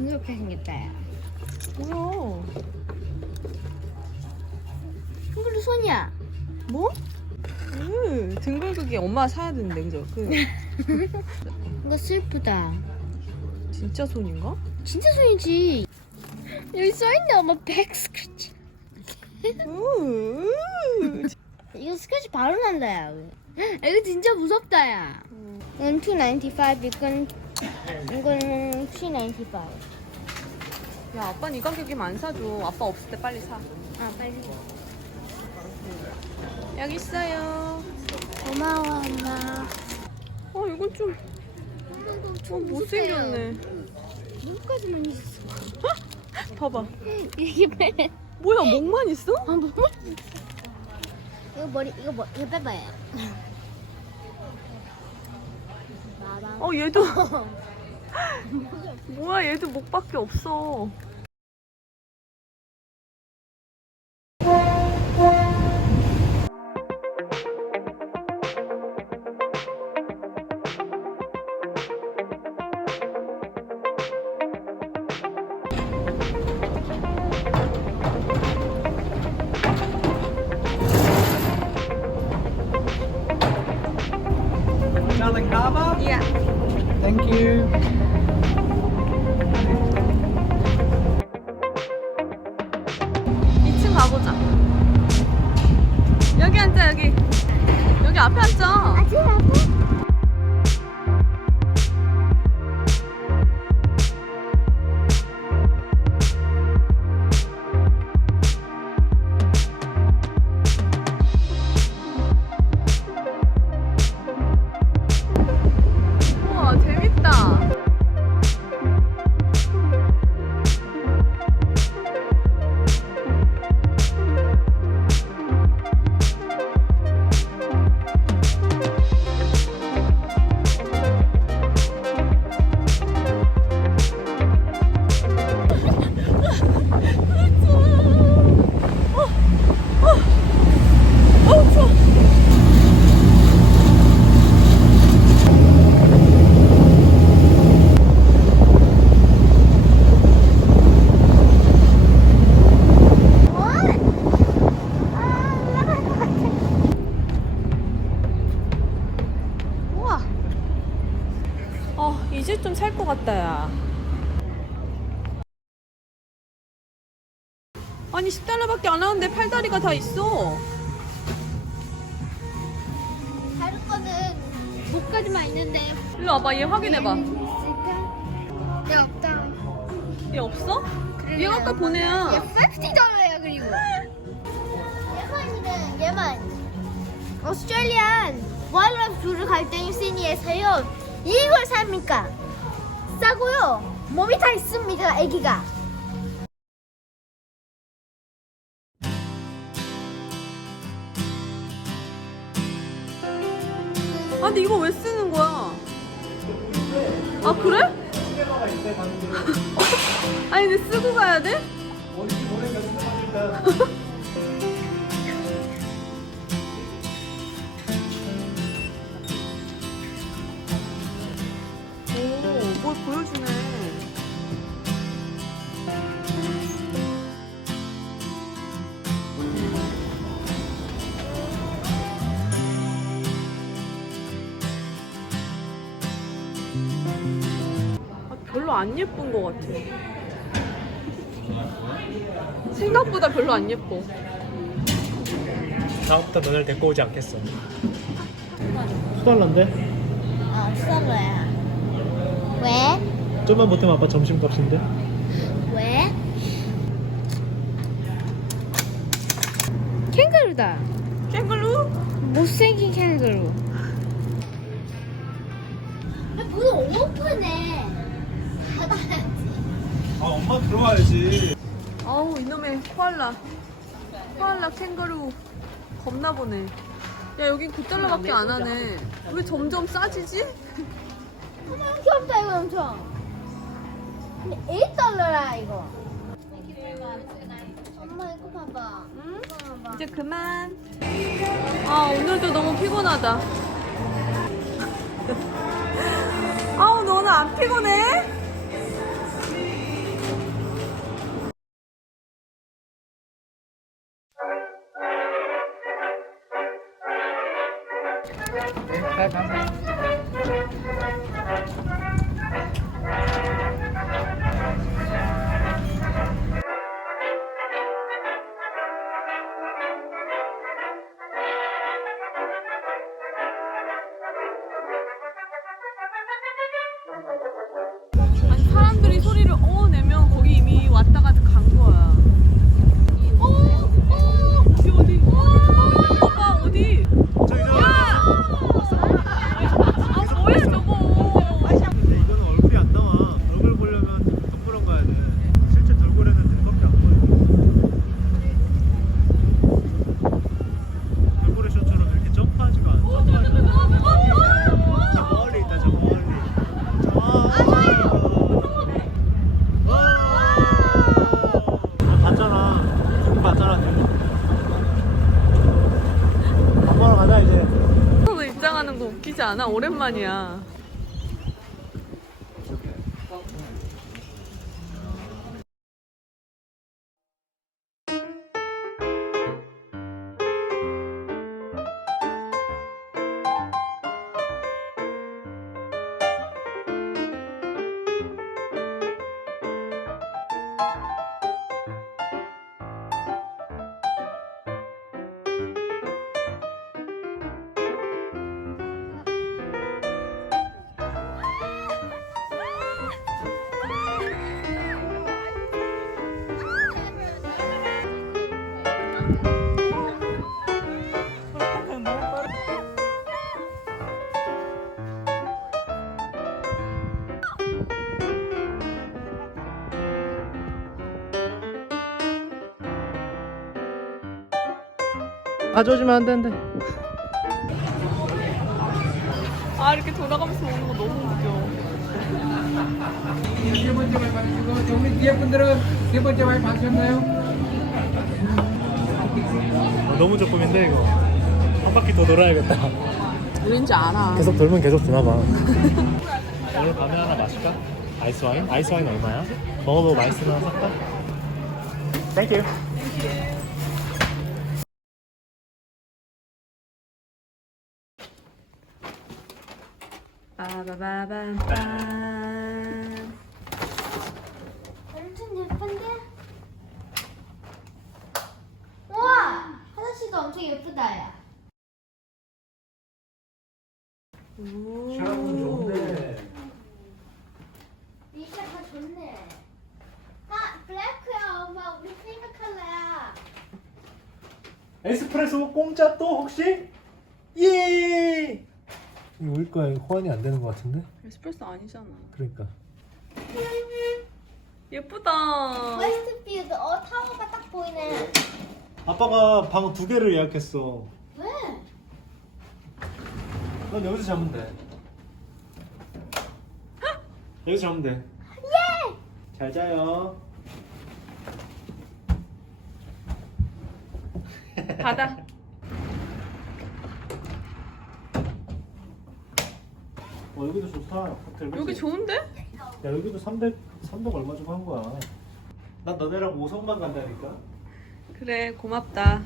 징그럽게 생겼다. 야. 뭐야? 캥거루 손이야. 뭐? 으, 등글그기 엄마 사야 되는데 그죠? 그 이거 슬프다. 진짜 손인가? 진짜 손이지. 여기 써있네 엄마 백 스크래치. 으, 이거 스크래치 바로 난다 야. 이거 진짜 무섭다 야. 이건 295 이건 이건 395. 야 아빠는 이 가격이면 안 사줘. 아빠 없을 때 빨리 사. 아 빨리. 여기 있어요. 고마워 엄마. 어 이건 좀 어, 못생겼네. 눈까지만 있어. 봐봐. 이게 왜? 뭐야 목만 있어? 아 뭐? 이거 머리 이거 뭐 이거 빼봐요. 어 얘도 뭐야 얘도 목밖에 없어. 팔다리가 다 있어. 다른 거는 목까지만 있는데. 일로 와봐, 얘 확인해봐. 있을까? 야 없다. 얘 없어? 그러면- 얘 아까 보내야. 얘 50달러야 그리고. 얘만이는 얘만. 오스트레일리안 와일드라이프 투를 갈 때는 시니에서요. 이걸 삽니까? 싸고요. 몸이 다 있습니다, 아기가. 이거 왜 쓰는 거야? 아, 그래? 아니, 근데 쓰고 가야 돼? 안 예쁜 것 같아. 생각보다 별로 안 예뻐. 다음부터 너를 데리고 오지 않겠어. 수달란데? 어, 싸고야. 왜? 좀만 못하면 아빠 점심값인데? 들어와야지. 아우 이놈의 코알라 코알라 캥거루 겁나 보네 야 여긴 9달러밖에 안 하네 왜 점점 싸지지? 어머 귀엽다 이거 엄청. 근데 8달러라 이거. 엄마 이거 봐봐. 응? 이거 봐봐. 이제 그만 아 오늘도 너무 피곤하다 아우 너는 안 피곤해? Thank you. 않아? 오랜만이야. 가져오시면 안 되는데. 아 이렇게 돌아가면서 오는 거 너무 웃겨. 세 번째 말 받으시고 우리 뒤에 분들은 세 번째 말 받으셨나요? 어, 너무 조금인데 이거 한 바퀴 더 돌아야겠다. 왠지 알아. 계속 돌면 계속 드나 봐. 오늘 밤에 하나 마실까? 아이스 와인? 아이스 와인 얼마야? 먹어보고 맛있으면 살까? 땡큐. 빠바바밤. 엄청 예쁜데? 우와! 화장실도 엄청 예쁘다, 야. 미샤 다 좋네. 아, 블랙이야, 엄마. 우리 컬러야. 에스프레소 공짜 또 혹시? 예! 이거 우리 거야 이거 호환이 안 되는 것 같은데? 에스프레소 아니잖아. 그러니까 예쁘다. 웨스트 뷰도 어 타워가 딱 보이네. 아빠가 방 두 개를 예약했어 왜? 넌 여기서 자면 돼 여기서 자면 돼 예! 잘 자요 바다. 어 여기도 좋다 호텔 여기 그치? 좋은데? 야 여기도 300 300 얼마 주고 한 거야 난 너네랑 5성만 간다니까 그래 고맙다.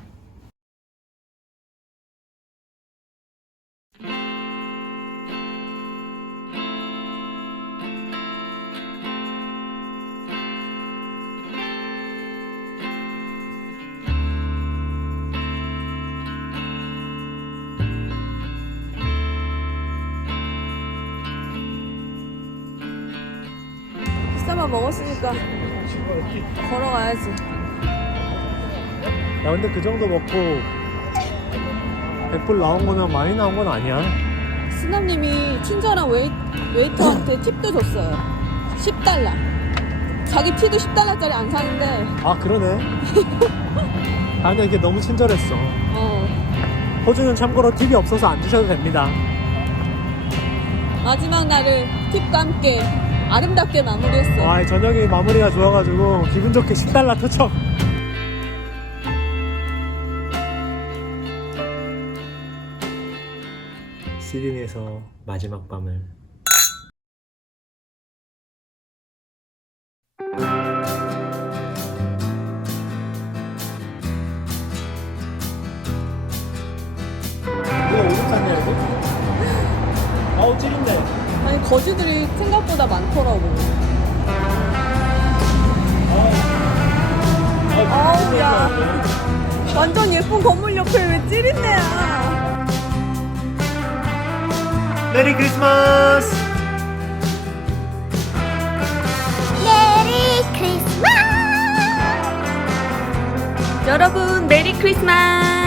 먹었으니까 걸어가야지. 야 근데 그 정도 먹고 100불 나온 거면 많이 나온 건 아니야 수남님이 친절한 웨이, 웨이터한테 팁도 줬어요. 10달러. 자기 티도 10달러짜리 안 사는데, 아 그러네 아니 이게 너무 친절했어 어, 호주는 참고로 팁이 없어서 안 주셔도 됩니다 마지막 날을 팁과 함께 아름답게 마무리했어. 와 저녁이 마무리가 좋아가지고 기분 좋게 10달러 투척 시드니에서 마지막 밤을 이거 오줌 쌌냐 이거? 어 찌린데. 아니 거지들이 생각보다 많더라고. 아우 야 완전 예쁜 건물 옆에 왜 찌린내야? 메리 크리스마스. 메리 크리스마스. 여러분 메리 크리스마스.